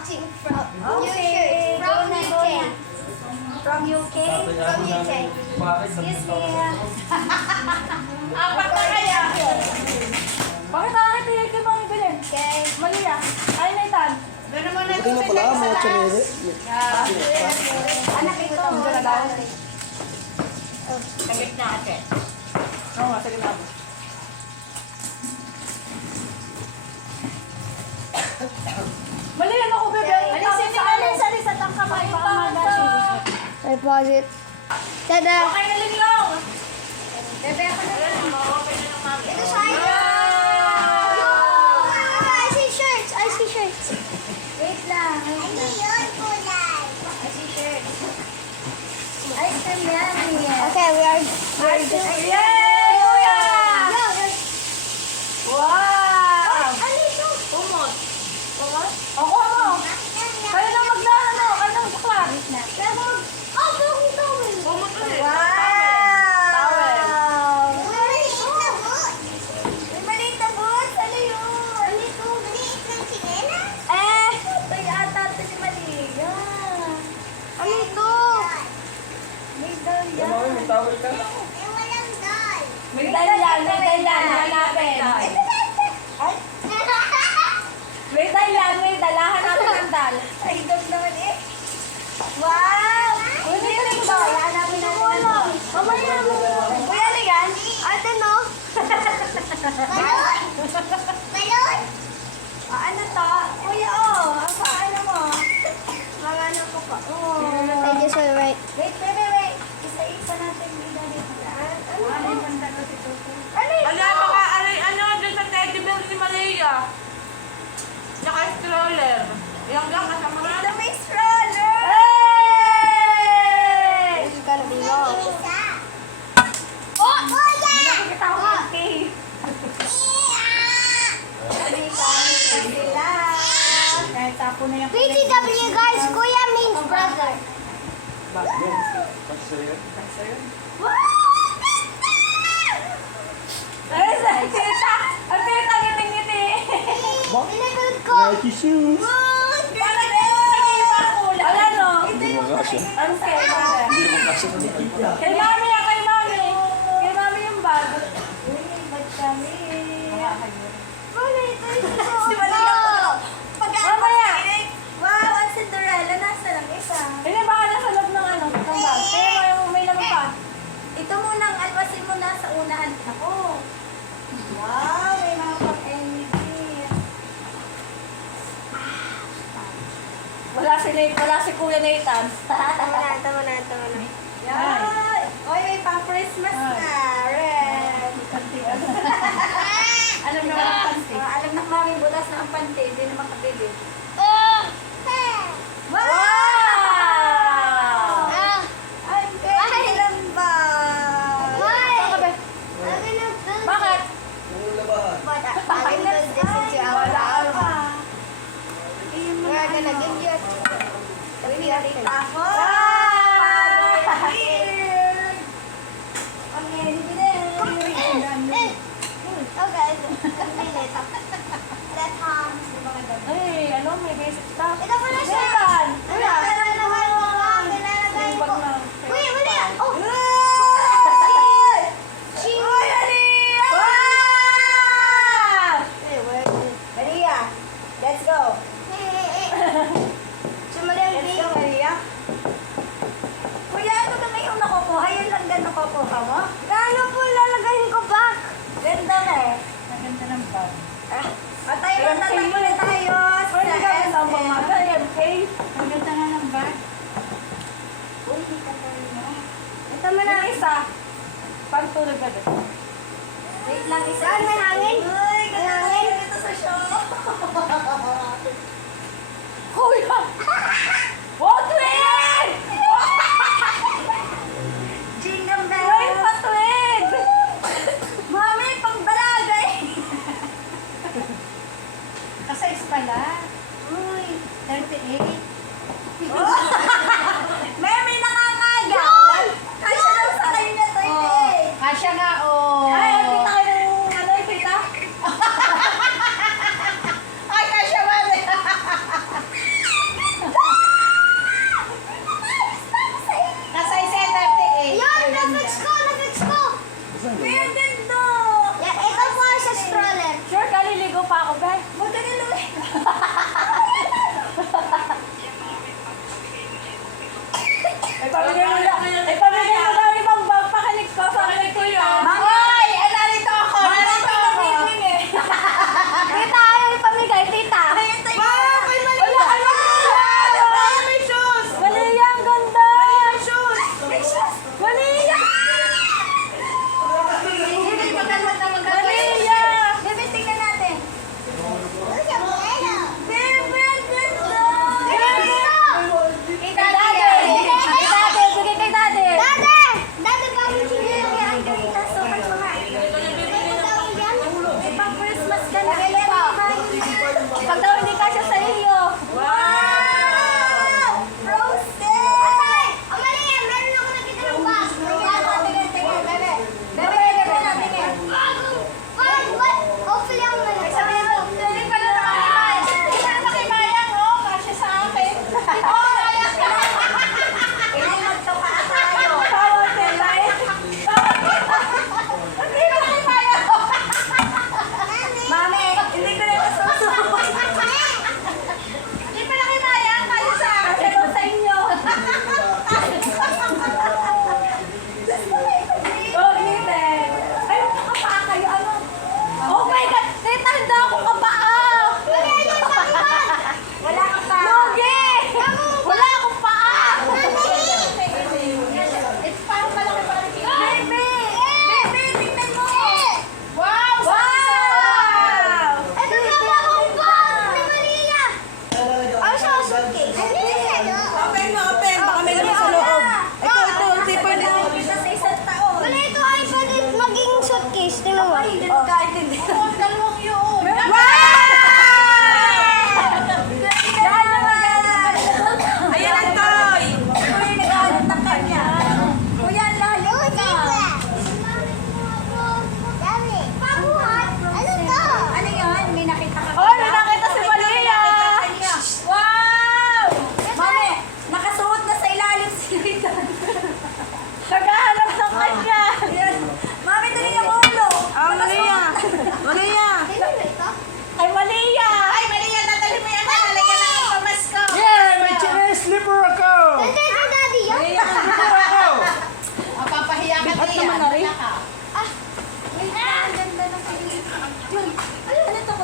unboxing from Okay, from go na, UK. go na. From UK? From UK. Excuse me. Apat na kaya. Bakit nakakatilig kay Mami Belen? Okay. Mali ah. Ay, Nathan. Gano'n mo na Buti na pala, mga chanere. Anak ito. Ito, Diyan na daw. Sagit na ate. Oo nga, sige na. Mali yan ako, bebe. Alis ang kamay. Baka magasin. I pause it. Tada! Okay na Linglong. Bebe ako na lang. Okay na ng Mami. Ito sa'yo! I see shirts! I see shirts! Wait lang. Ano yun, kulay? I see shirts. Ice cream yan. Okay, we are... Yay! Kuya! Wow! Ano ito? Umot. Umot? Ako mo. Kayo na magdano. Kayo na magsaklat. Pero... Oh, bagong towel! Umot ulit. Wow! Towel. Maliit na boot! May maliit na boots. Ano yun? Ano ito? Maliit ng chinelas? Eh! Ito yata ito si Malia. Ano ito? May dal yan. May towel ka? Eh, walang doll. May dal yan. May dal yan. Hanapin. Ay! May dal yan. May dal. Hanapin ang dal. Ay, dog naman eh. Wow! Hindi na ito. Hanapin natin ang dal. Mamaya mo. Kuya, ano yan? Ate, no? Balon! Balon! Ano to? Kuya, oh. Ang paano mo? Mga ano ko pa. Oh. I just will write. Wait, wait. Isa-isa natin dito dito. Ano yung pandalo si Toto? Ano yun? Ano dun sa teddy bear ni Malia? Tsaka stroller. Yung lang kasama Ito nga. may stroller! Hey! This is gonna be long. Oh! Nakikita ko yung cave. Sila. Kahit tapo na yung PTW guys, Kuya means brother. Ay, sa tita! Ang tita, ngiti-ngiti! Pinagod ko. Nike shoes. Parang nag-iiba kulay. Alam no? Hindi mo kasya. Ang scary. Hindi mo kasya sa nakita. Kay mami yan, kay mami. Kay mami yung bag. Uy, may bag kami. Si Malia. Mamaya. Wow, ang Cinderella. Nasa lang isa. Hindi, baka nasa loob ng ano, ng bag. Kaya may laman pa. Ito munang alwasin mo na sa unahan. Ako. Wow, may mga pang-LED. Wala si Kuya Nathan. Tama na. Yan. Oy, may pang-Christmas na. Red. Alam na ang panty. Alam na mami butas na ang panty. Hindi na makabili. Oh! Wow! Ah! Ang ganda lang ba? Why? Saan ka ba? I'm gonna build Bakit? But I'm gonna build this into our Wala house. pa. We're gonna give you a Ako! Wow! Weird! Ang Eh! Oh guys, complete it. That Ay, ano, may basic stuff. Ito ko na siya. Nathan! Wala, nilalagay mo nga. Nilalagay ko. Uy, wala. Oh! Ay! Ching! Uy, Maria! Wow! Hey, where is it? Maria, let's go. Sumali ang Let's go, Maria. Kuya, ano ba na yung nakukuha? Yan lang din nakukuha mo? Ano po lalagayin ko back? Ganda mo. Maganda ng bag. Patay mo na lang muna tayo sa SM. Ang ganda nga ng bag. Uy, hindi ka pa rin mo. Ito mo na isa. Pantulog ka doon. Wait lang, isa. Saan may hangin? Uy, ganda May hangin? dito sa show. Kuya! Wow, twin! Jingle bell. Uy, patwig! Mami, pangbalagay! Kasize pala. Uy, 38. May nangangaga! Kasya daw sa kayo na 38. Kasya nga, oh. Ay, kita kayo ng ano, kita?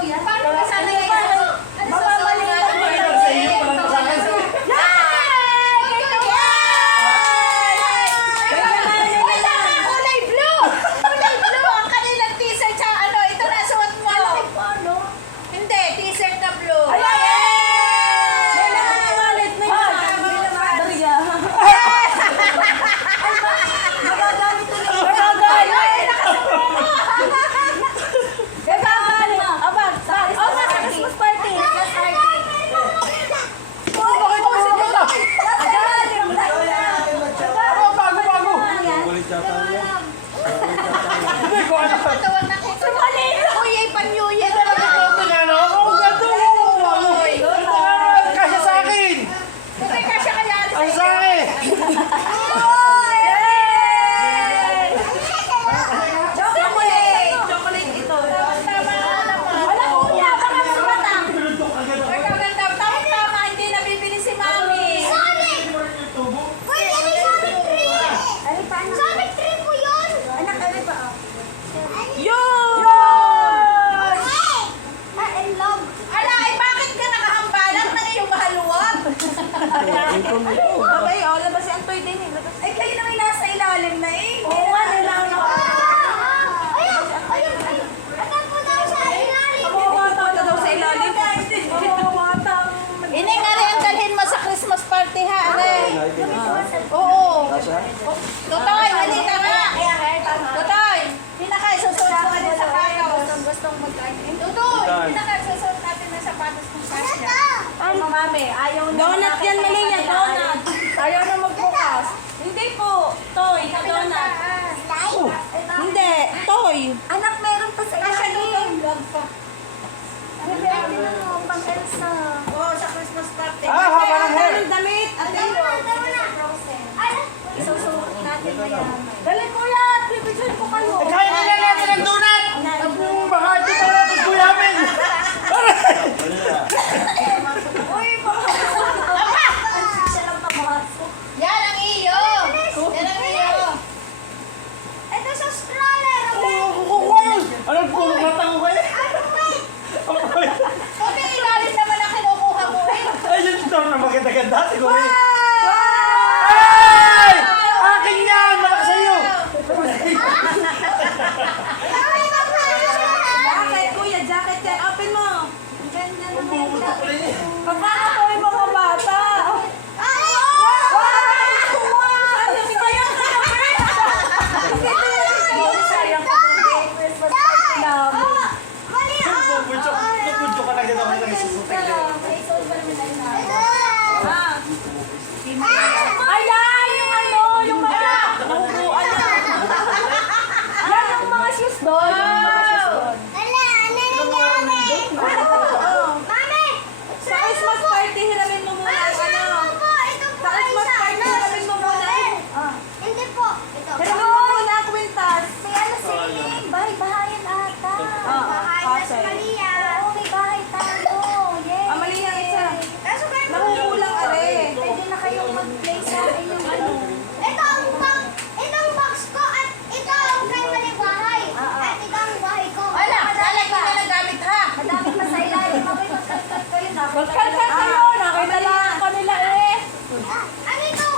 kuya. Paano ba sana yung Mamamalitan mo Ay, yan. sa iyo, parang sa akin. Kulay blue! Kulay blue! Ang kanilang t-shirt sa ano, ito na suot mo. Hindi, t-shirt na blue. May laman ng wallet na yan. Dari ka. Magagamit ulit. Magagamit. Magagamit. Abang, sa Christmas party. Bago. Ulit yata yan. Hindi ko ano. Patawag na ko. Uy, ay pan-New Year. Ano? Ang gato. Kasi sa akin. Kasi kasya kaya Ang sa akin. Chocolate ito. Wala ko kuya, baka mabata. Pinuntok agad ako. Ay, kaganda. Tama, hindi nabibili si Mami. Uy, ano yung Sonic 3? Ano pa? Sonic 3 po yun! Anak, ano pa? Yun! I love. Ala, ay bakit ka nakahambalang na yung mahaluwag? Okay, oh, labas si Antoy din eh. Ay, kayo na may nasa ilalim na eh. Oo nga, nilang ako. Ayun. Anak po daw sa ilalim. Kamuwatang ka daw sa ilalim. Kamuwatang. Ini nga rin ang dalhin mo sa Christmas party ha, Are. Oo. Nasa? Tutoy, halika nga. Tutoy, hinakay, susunod mo ka din sa sapatos. Gustong magkain. Tutoy, hinakay, susunod natin ng sapatos ng kasya. Ay, mami, ayaw na. Donut yan, Malia, donut. Ayaw na magbukas. Hindi po. Toy, na donut. Hindi, toy. Anak, meron pa sa Kasya ilalim. tutoy, vlog pa. Meron din ano, pang Elsa. Oo, sa Christmas party. Ah, haba ng hair. Ang damit. Isusuot natin mayaman. Dali kuya, bibigyan ko kayo. Kaya nila natin ang donut. Ang bahagi ka na ng kuyamin. Uy, baka. Siya lang pamasok. Yan ang iyo. Yan ang iyo. Ito sa stroller. Anong pumapatang ko kayo? Kasi ilalim naman ang kinukuha mo eh. Ay, yung store na maganda-ganda. Siguro yun. Ay! Akin yan! Malaki sa'yo! Jacket, kuya, jacket yan. Open mo. Ang ganda ng Pumuputok ko rin eh. Pagkano po yung mga bata? Sayang ko yung Christmas party namin. Pupunto ka na agad ako ng isusutin. Ayan, yung ano, yung mga nahuhuan na. Yan yung mga shoes doon. Yung mga shoes doon. Sa Christmas party, hiramin mo muna ang ano. Sa Christmas party, hiramin mo muna. Hindi po. Ito. Hiramin mo muna ang kwintas. May ano sailing. Bahay-bahayan ata. Bahay na sa Malia. Oo, may bahay tayo. Yay. Ang mali yung isa. Kaso kayo Nahuhulang are. Pwede na kayong mag-play sa inyong ano. Ito ang box ko at ito ang kanyang bahay. At ito ang bahay ko. Wala, lalagyan na ng gamit ha. Madami pa sa ilalim. Bakit magkalkal kayo? Magkalkal kayo, nakita lang kanila eh. Ano ito?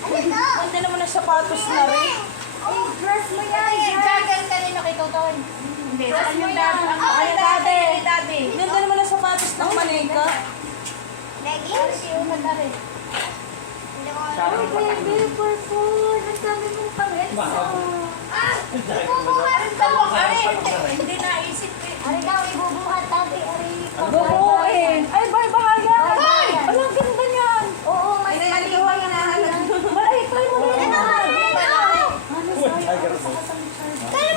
Ano ito? Hindi naman ang sapatos na rin. Ay, dress mo yan. Jacket kanino kay Tutoy? Hindi, saan yung dad? Ay, Daddy, daddy. Hindi naman ang sapatos ng manika. Leggings? Hindi ko alam. Baby, purple. Ang dami mong pang-Elsa. Ibubuhat. Hindi naisip eh. Ari daw, ibubuhat natin. Ari, Bubuin. Ay, bye-bye. Ay! Alam, ganda niyan. Oo, mas Inaliwa na nahalag. Malay, try mo na yan.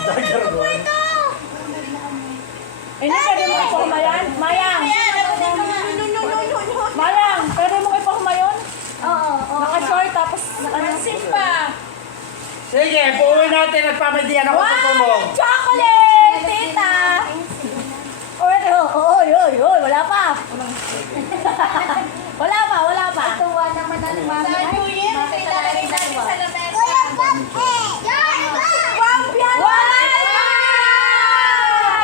Dagger mo. Ini, pwede mo ipahumayan? Mayang. Mayang, pwede mo ipahumayon? Oo, oo. Naka-short, tapos Pansin pa. Sige, puuwi natin at pamadiyan ako tutulong. chocolate, tita. Oy, wala pa. Wala pa. Tuwa naman ang mami. Sa New Year, ilalagay natin sa lamesa. Kuya, Papi! Yan! Champion!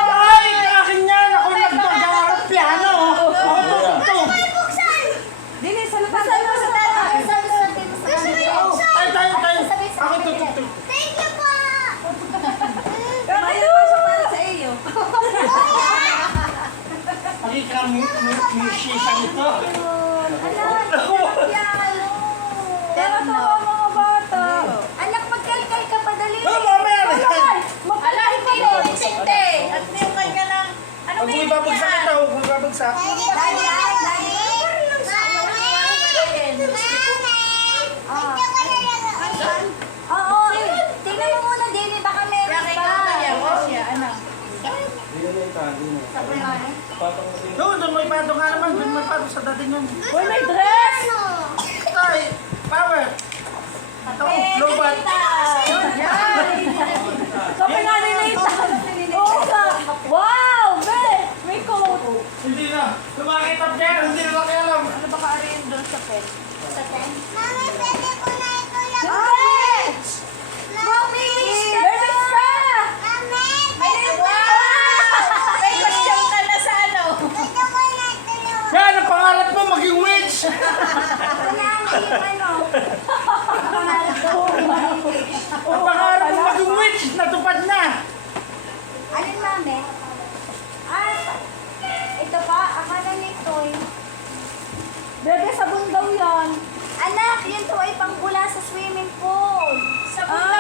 Ay, akin yan! Ako ang sisang ito. Pero ito mga bata. Anak, magkalkal ka pa, dali. Oh, mamaya na yan. Ala, hindi mo intindi. At yung kanya ng... Ano Huwag mo ibabagsak ito. Huwag mo ibabagsak. Oo. Tingnan mo muna, Dini. Baka meron Kaya pa. kaya mo siya, anak. Hindi na itali na. Patong mo din. Doon may pato nga naman. Doon may pato sa dating yan. Uy, may dress! Tay, power. Ito, lobat. Sabi nga ni Nathan. Oo ka. Wow, be! May coat. Hindi na. Lumakitap dyan. Hindi na nakialam. Ano ba ka-arin doon sa pen? Mami, pwede ko na ito lang. Ay! Mommy! There's extra! Mami, Ay, wow! May question ka na sa ano? pwede ko na ito lang. Yan, ang pangarap mo maging witch. Ang pangarap mo maging witch. Natupad na. Alin, mami? Ito pa, akala nito eh. Bebe, sabon daw yan. Anak, yun to ay pangbula sa swimming pool. Sabon na